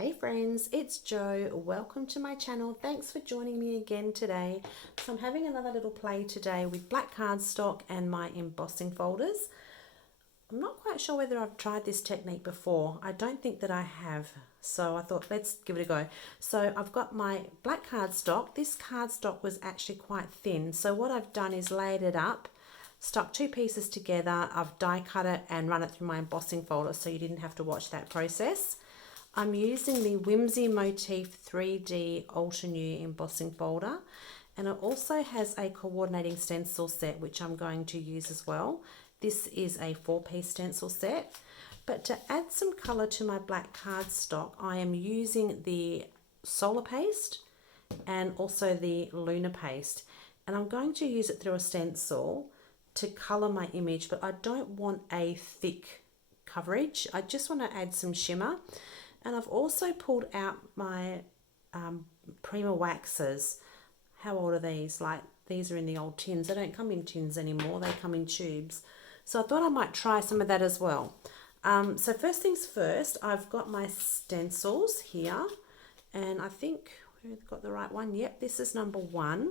Hey friends, it's Jo. Welcome to my channel. Thanks for joining me again today. So I'm having another little play today with black cardstock and my embossing folders. I'm not quite sure whether I've tried this technique before. I don't think that I have. So I thought let's give it a go. So I've got my black cardstock. This cardstock was actually quite thin. So what I've done is laid it up, stuck two pieces together. I've die cut it and run it through my embossing folder so you didn't have to watch that process. I'm using the Whimsy Motif 3D Ultra New embossing folder, and it also has a coordinating stencil set which I'm going to use as well. This is a 4-piece stencil set, but to add some colour to my black cardstock I am using the Solar Paste and also the Lunar Paste, and I'm going to use it through a stencil to colour my image, but I don't want a thick coverage. I just want to add some shimmer. And I've also pulled out my Prima waxes. How old are these? Like, these are in the old tins. They don't come in tins anymore. They come in tubes. So I thought I might try some of that as well. So first things first, I've got my stencils here. And I think we've got the right one. Yep, this is number 1.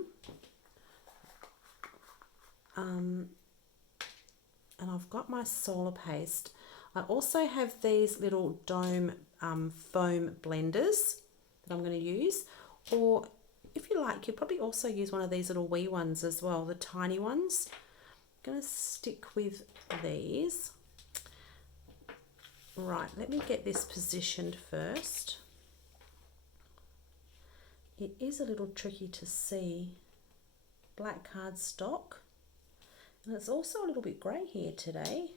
And I've got my solar paste. I also have these little dome foam blenders that I'm going to use, or if you like you'd probably also use one of these little wee ones as well, the tiny ones. I'm going to stick with these. Right, let me get this positioned first. It is a little tricky to see black cardstock, and it's also a little bit grey here today.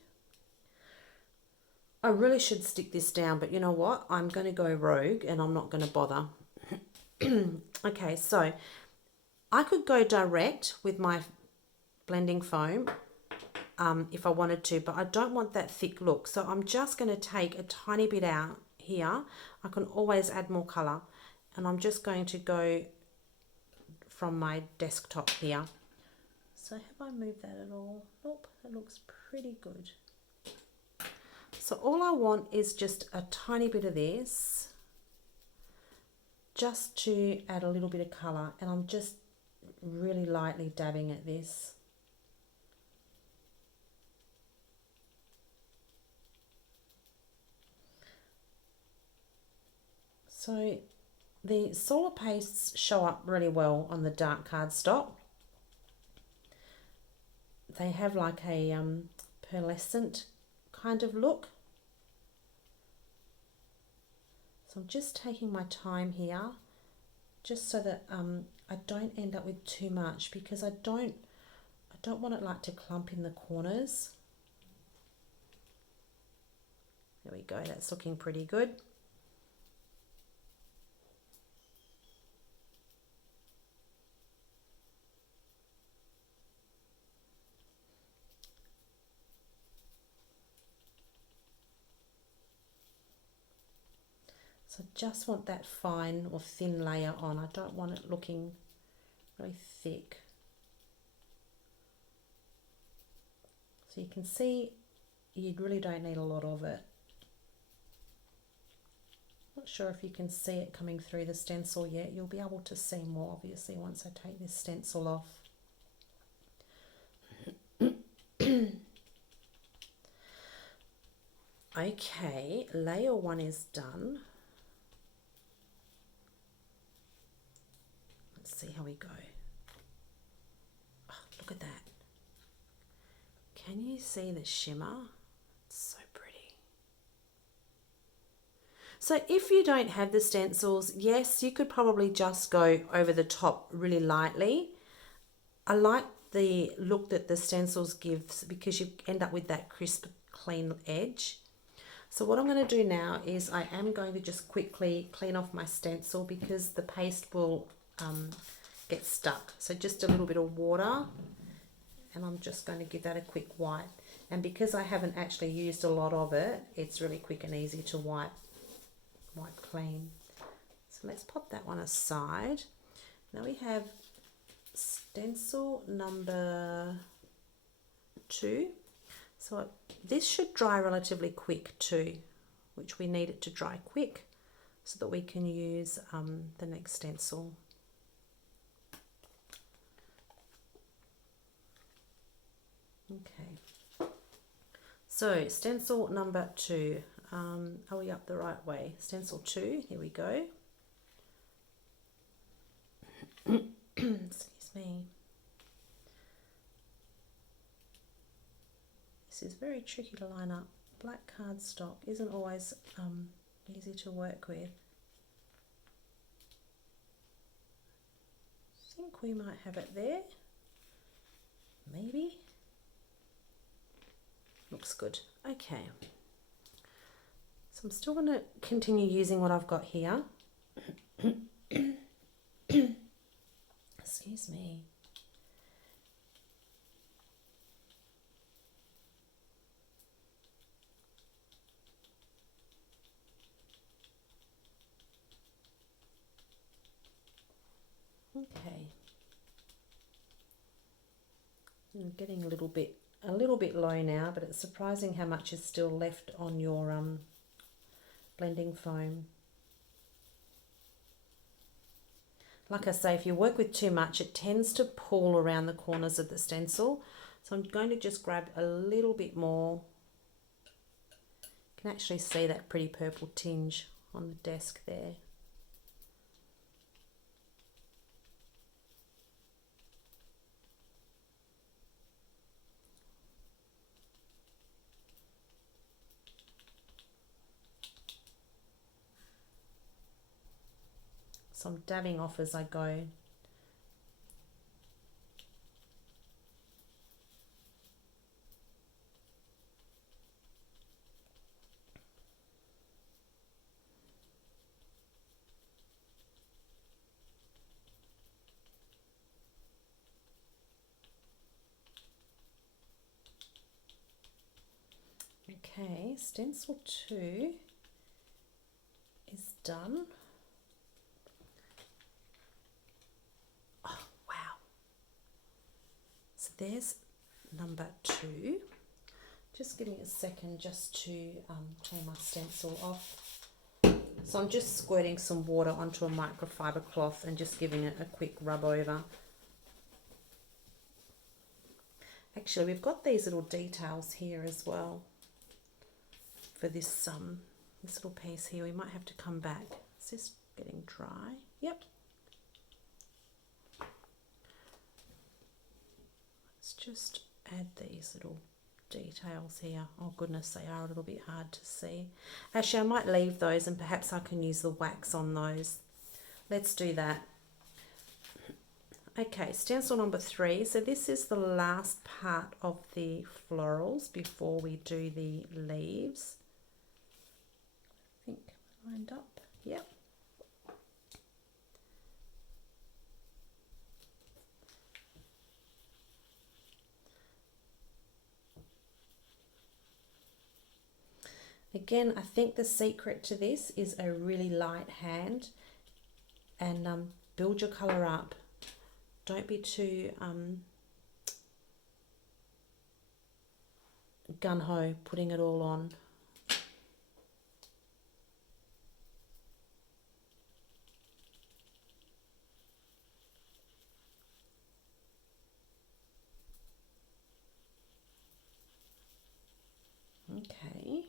I really should stick this down, but you know what? I'm going to go rogue and I'm not going to bother. Okay, so I could go direct with my blending foam if I wanted to, but I don't want that thick look. So I'm just going to take a tiny bit out here. I can always add more colour. And I'm just going to go from my desktop here. So have I moved that at all? Nope, that looks pretty good. So all I want is just a tiny bit of this, just to add a little bit of colour, and I'm just really lightly dabbing at this. So the solar pastes show up really well on the dark cardstock. They have like a pearlescent kind of look. So I'm just taking my time here, just so that I don't end up with too much, because I don't want it like to clump in the corners. There we go, that's looking pretty good. So I just want that fine or thin layer on. I don't want it looking really thick. So you can see you really don't need a lot of it. Not sure if you can see it coming through the stencil yet. You'll be able to see more obviously once I take this stencil off. Okay, layer 1 is done. See how we go. Oh, look at that. Can you see the shimmer? It's so pretty. So if you don't have the stencils, yes, you could probably just go over the top really lightly. I like the look that the stencils gives because you end up with that crisp, clean edge. So what I'm going to do now is I am going to just quickly clean off my stencil because the paste will get stuck. So just a little bit of water, and I'm just going to give that a quick wipe. And because I haven't actually used a lot of it, it's really quick and easy to wipe clean. So let's pop that one aside. Now we have stencil number 2. So this should dry relatively quick too, which we need it to dry quick. so that we can use the next stencil. Okay, so stencil number 2. Are we up the right way? Stencil 2, here we go. Excuse me. This is very tricky to line up. Black cardstock isn't always easy to work with. I think we might have it there. Maybe. Looks good. Okay. So I'm still going to continue using what I've got here. Excuse me. Okay. I'm getting a little bit low now, but it's surprising how much is still left on your blending foam. Like I say, if you work with too much, it tends to pull around the corners of the stencil. So I'm going to just grab a little bit more. You can actually see that pretty purple tinge on the desk there. So I'm dabbing off as I go. Okay, stencil 2 is done. Oh, wow. So there's number 2. Just give me a second just to clean my stencil off. So I'm just squirting some water onto a microfiber cloth and just giving it a quick rub over. Actually, we've got these little details here as well for this little piece here. We might have to come back. Is this getting dry? Yep. Let's just add these little details here. Oh goodness, they are a little bit hard to see. Actually, I might leave those and perhaps I can use the wax on those. Let's do that. Okay, stencil number 3. So this is the last part of the florals before we do the leaves. I think lined up. Yep. Again, I think the secret to this is a really light hand and build your colour up. Don't be too gung-ho putting it all on. Okay.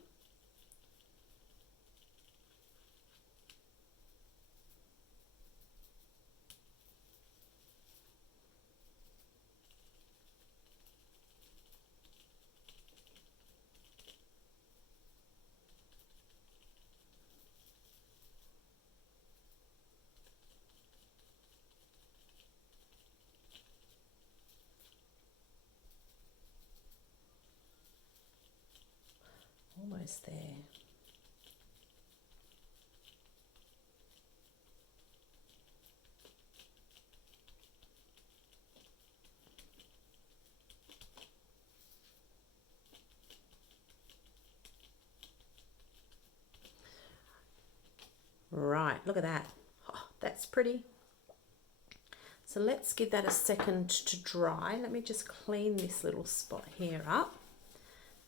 Almost there. Right, look at that. Oh, that's pretty. So let's give that a second to dry. Let me just clean this little spot here up.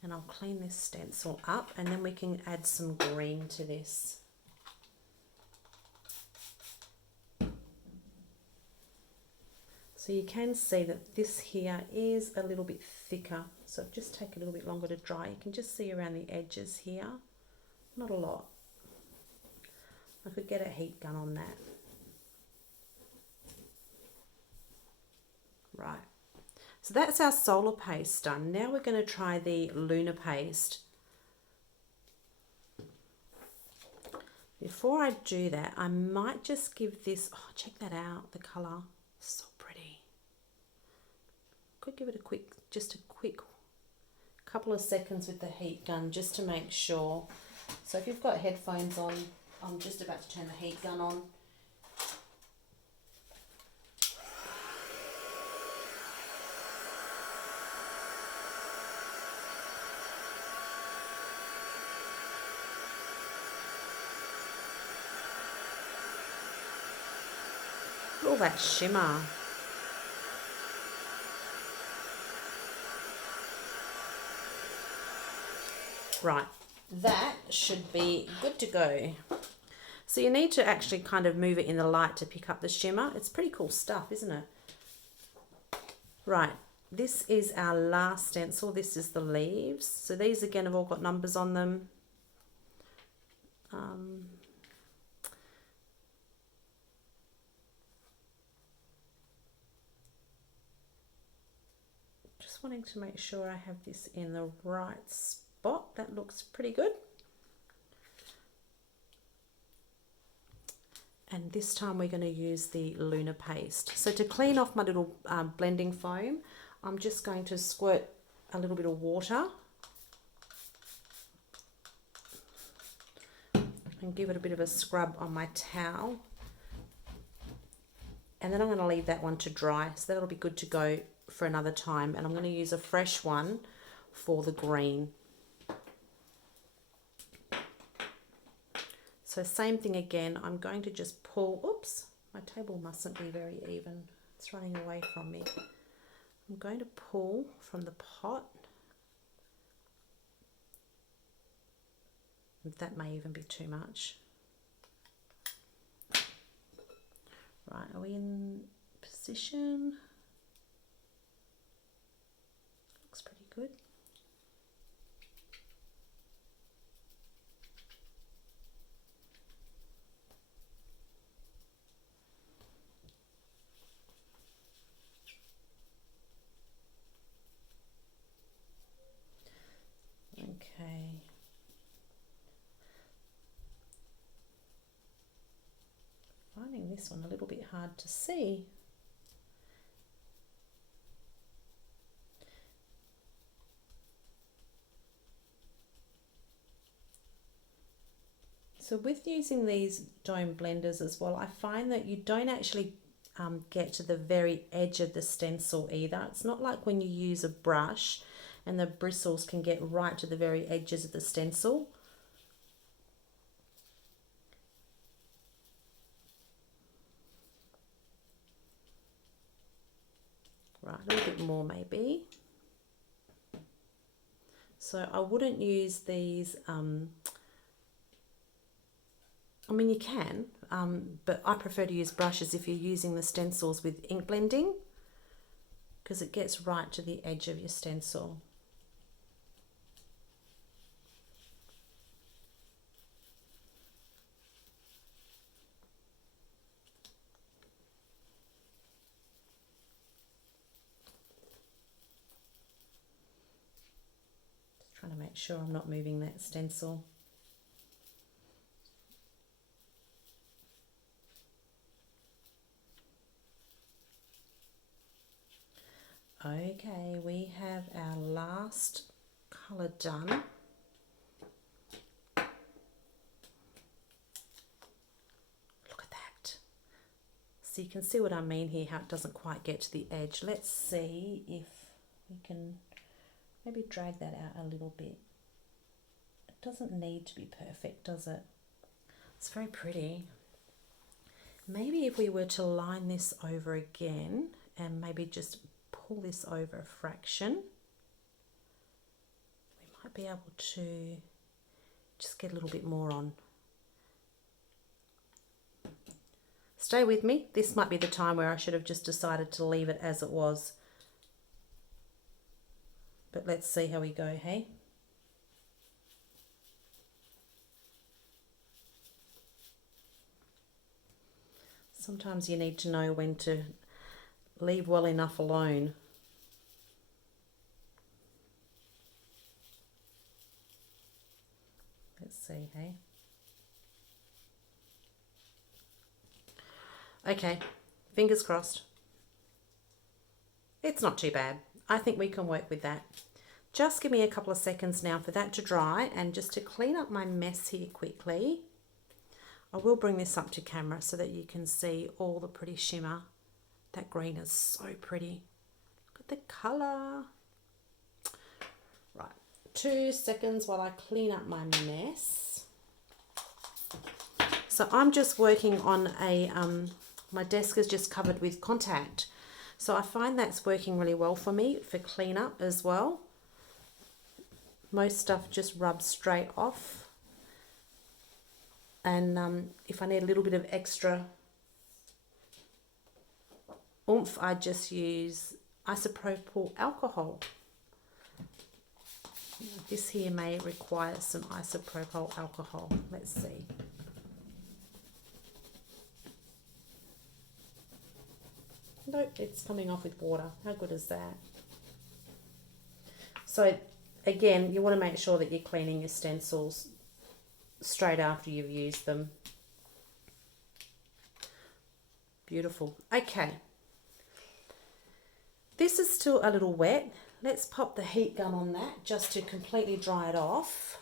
And I'll clean this stencil up and then we can add some green to this. So you can see that this here is a little bit thicker, so just take a little bit longer to dry. You can just see around the edges here, not a lot. I could get a heat gun on that. Right, so that's our solar paste done. Now we're going to try the lunar paste. Before I do that, I might just give this, oh, check that out, the colour, so pretty. Could give it a quick couple of seconds with the heat gun just to make sure. So if you've got headphones on, I'm just about to turn the heat gun on. All that shimmer. Right, that should be good to go. So you need to actually kind of move it in the light to pick up the shimmer. It's pretty cool stuff, isn't it? Right, this is our last stencil. This is the leaves. So these again have all got numbers on them. Just wanting to make sure I have this in the right spot. That looks pretty good. And this time we're going to use the lunar paste. So to clean off my little blending foam, I'm just going to squirt a little bit of water and give it a bit of a scrub on my towel. And then I'm going to leave that one to dry, so that'll be good to go for another time. And I'm going to use a fresh one for the green. So same thing again, I'm going to just pull, oops, my table mustn't be very even. It's running away from me. I'm going to pull from the pot. That may even be too much. Right, are we in position? Looks pretty good. Okay. Finding this one a little bit hard to see. So with using these dome blenders as well, I find that you don't actually get to the very edge of the stencil either. It's not like when you use a brush and the bristles can get right to the very edges of the stencil. Right, a little bit more maybe. So I wouldn't use these, I mean you can, but I prefer to use brushes if you're using the stencils with ink blending, because it gets right to the edge of your stencil. Trying to make sure I'm not moving that stencil. Okay, we have our last colour done. Look at that. So you can see what I mean here, how it doesn't quite get to the edge. Let's see if we can maybe drag that out a little bit. It doesn't need to be perfect, does it? It's very pretty. Maybe if we were to line this over again and maybe just pull this over a fraction, we might be able to just get a little bit more on. Stay with me. This might be the time where I should have just decided to leave it as it was. But let's see how we go, hey? Sometimes you need to know when to leave well enough alone. Let's see, hey? Okay, fingers crossed. It's not too bad. I think we can work with that. Just give me a couple of seconds now for that to dry, and just to clean up my mess here quickly, I will bring this up to camera so that you can see all the pretty shimmer. That green is so pretty. Look at the colour. Right, 2 seconds while I clean up my mess. So I'm just working on a, my desk is just covered with contact. So I find that's working really well for me for cleanup as well. Most stuff just rubs straight off. And if I need a little bit of extra oomph, I just use isopropyl alcohol. This here may require some isopropyl alcohol. Let's see. Nope, it's coming off with water. How good is that? So again, you want to make sure that you're cleaning your stencils straight after you've used them. Beautiful. Okay. This is still a little wet. Let's pop the heat gun on that just to completely dry it off.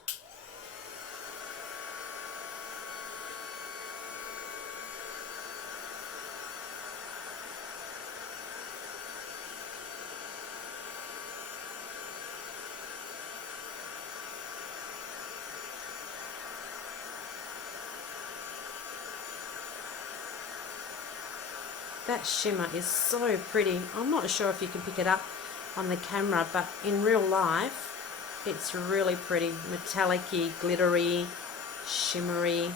That shimmer is so pretty. I'm not sure if you can pick it up on the camera, but in real life, it's really pretty. Metallic-y, glittery, shimmery.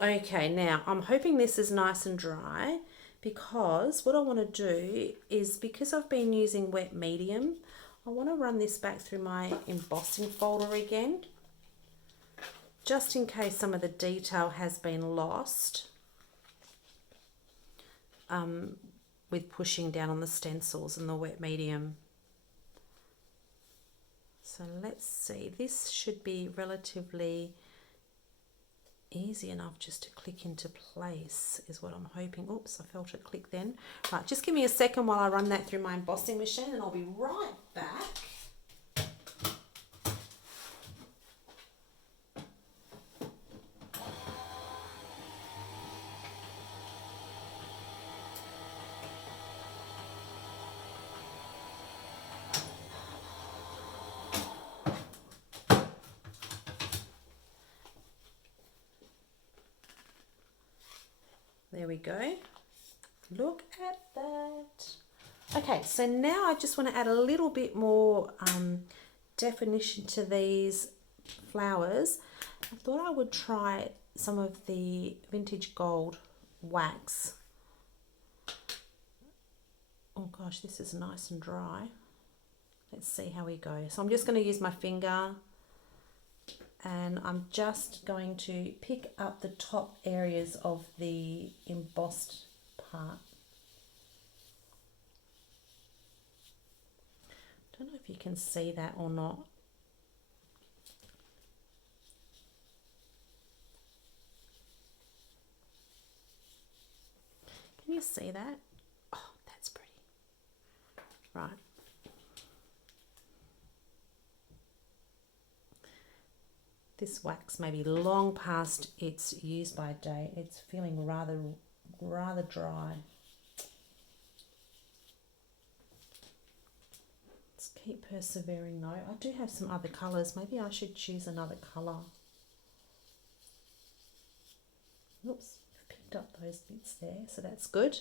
Okay, now I'm hoping this is nice and dry, because what I want to do is, because I've been using wet medium, I want to run this back through my embossing folder again, just in case some of the detail has been lost with pushing down on the stencils and the wet medium. So let's see, this should be relatively easy enough just to click into place is what I'm hoping. Oops, I felt it click then. Right, just give me a second while I run that through my embossing machine and I'll be right back. There we go. Look at that. Okay, so now I just want to add a little bit more definition to these flowers. I thought I would try some of the vintage gold wax. Oh gosh, this is nice and dry. Let's see how we go. So I'm just going to use my finger, and I'm just going to pick up the top areas of the embossed part. Don't know if you can see that or not. Can you see that? Oh, that's pretty. Right. This wax may be long past its use by date. It's feeling rather dry. Let's keep persevering though. I do have some other colours. Maybe I should choose another colour. Oops, I've picked up those bits there, so that's good.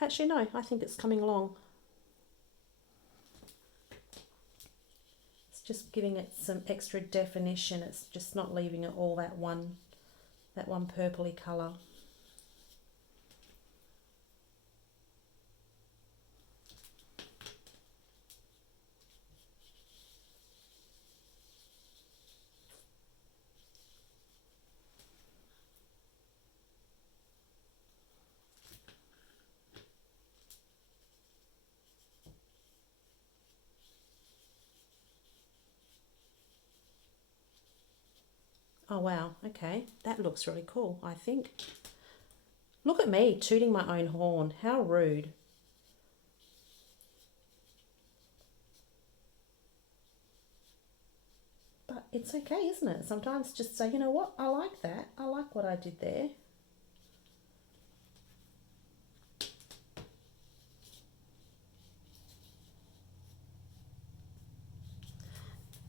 Actually, no, I think it's coming along. It's just giving it some extra definition. It's just not leaving it all that one purpley colour. Oh wow, okay, that looks really cool, I think. Look at me tooting my own horn, how rude. But it's okay, isn't it? Sometimes just say, you know what, I like that. I like what I did there.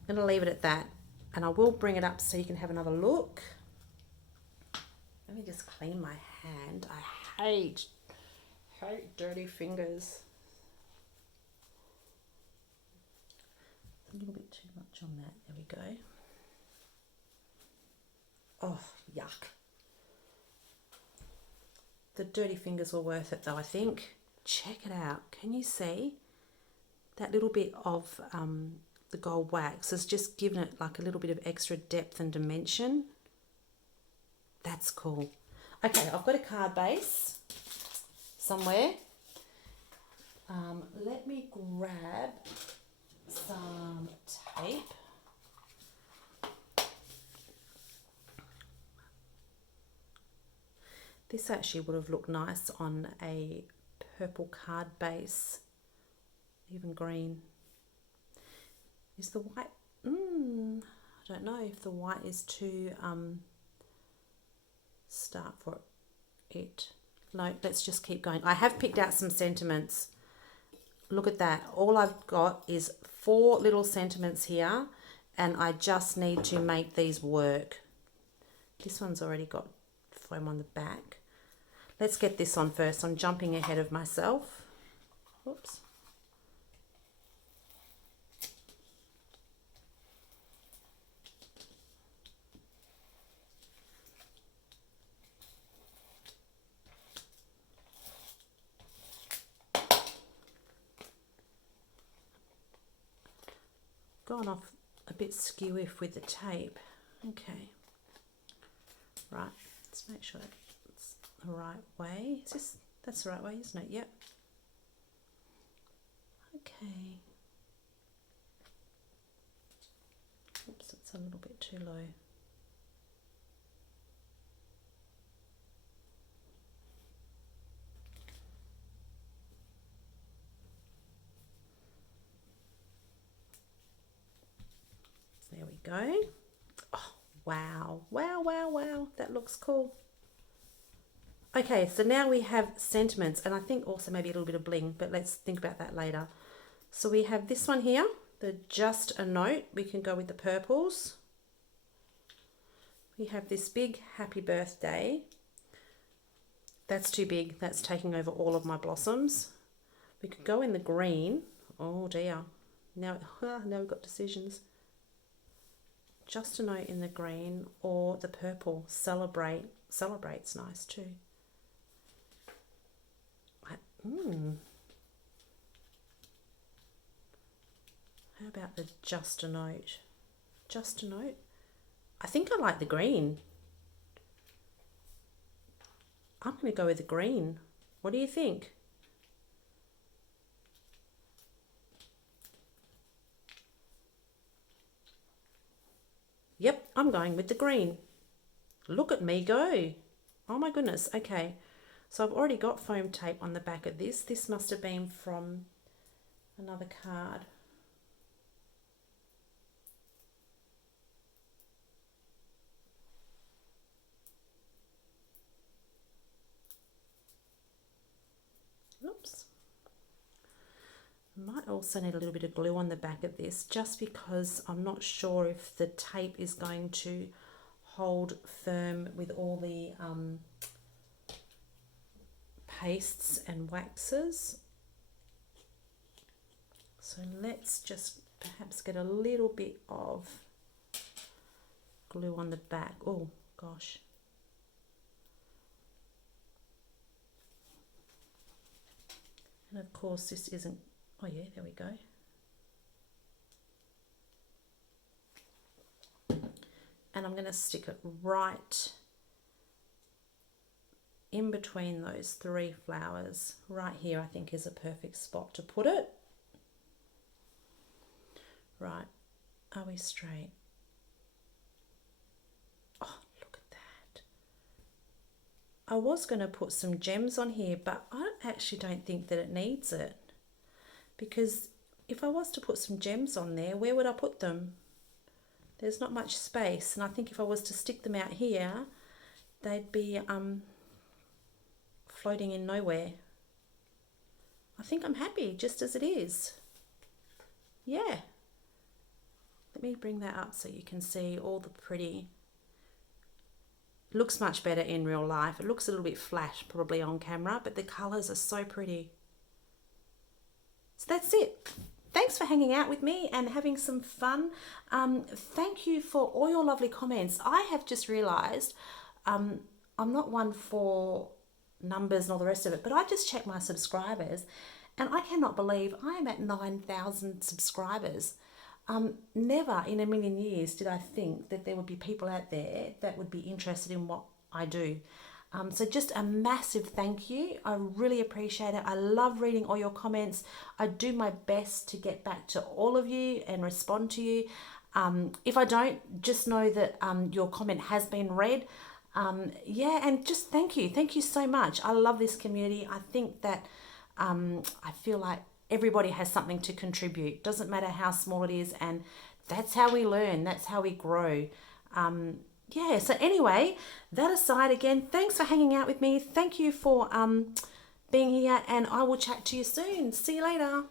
I'm going to leave it at that. And I will bring it up so you can have another look. Let me just clean my hand. I hate dirty fingers. A little bit too much on that. There we go. Oh, yuck. The dirty fingers were worth it though, I think. Check it out. Can you see? That little bit of the gold wax has just given it like a little bit of extra depth and dimension. That's cool. Okay, I've got a card base somewhere. Let me grab some tape. This actually would have looked nice on a purple card base, even green. Is the white, I don't know if the white is too start for it. No, let's just keep going. I have picked out some sentiments. Look at that. All I've got is 4 little sentiments here, and I just need to make these work. This one's already got foam on the back. Let's get this on first. I'm jumping ahead of myself. Whoops. Gone off a bit skew-iff with the tape. Okay. Right, let's make sure it's the right way. That's the right way, isn't it? Yep. Okay. Oops, it's a little bit too low. There we go. Oh, wow. Wow, wow, wow. That looks cool. Okay, so now we have sentiments, and I think also maybe a little bit of bling, but let's think about that later. So we have this one here, the Just a Note. We can go with the purples. We have this big happy birthday. That's too big. That's taking over all of my blossoms. We could go in the green. Oh dear. Now we've got decisions. Just a Note in the green or the purple. Celebrate. Celebrate's nice too. How about the Just a Note? Just a Note? I think I like the green. I'm going to go with the green. What do you think? Yep, I'm going with the green. Look at me go. Oh my goodness. Okay, so I've already got foam tape on the back of this. This must have been from another card. Oops. Might also need a little bit of glue on the back of this, just because I'm not sure if the tape is going to hold firm with all the pastes and waxes. So let's just perhaps get a little bit of glue on the back. Oh gosh. And of course this isn't, oh yeah, there we go. And I'm going to stick it right in between those 3 flowers. Right here I think is a perfect spot to put it. Right, are we straight? Oh, look at that. I was going to put some gems on here, but I actually don't think that it needs it. Because if I was to put some gems on there, where would I put them? There's not much space, and I think if I was to stick them out here, they'd be floating in nowhere. I think I'm happy just as it is. Yeah. Let me bring that up so you can see all the pretty. It looks much better in real life. It looks a little bit flat probably on camera, but the colours are so pretty. So that's it. Thanks for hanging out with me and having some fun. Thank you for all your lovely comments. I have just realised I'm not one for numbers and all the rest of it, but I just checked my subscribers and I cannot believe I am at 9,000 subscribers. Never in a million years did I think that there would be people out there that would be interested in what I do. So just a massive thank you. I really appreciate it. I love reading all your comments. I do my best to get back to all of you and respond to you. If I don't, just know that your comment has been read. Yeah, and just thank you. Thank you so much. I love this community. I think that I feel like everybody has something to contribute. Doesn't matter how small it is, and that's how we learn. That's how we grow. Yeah, so anyway, that aside, again, thanks for hanging out with me. Thank you for being here, and I will chat to you soon. See you later.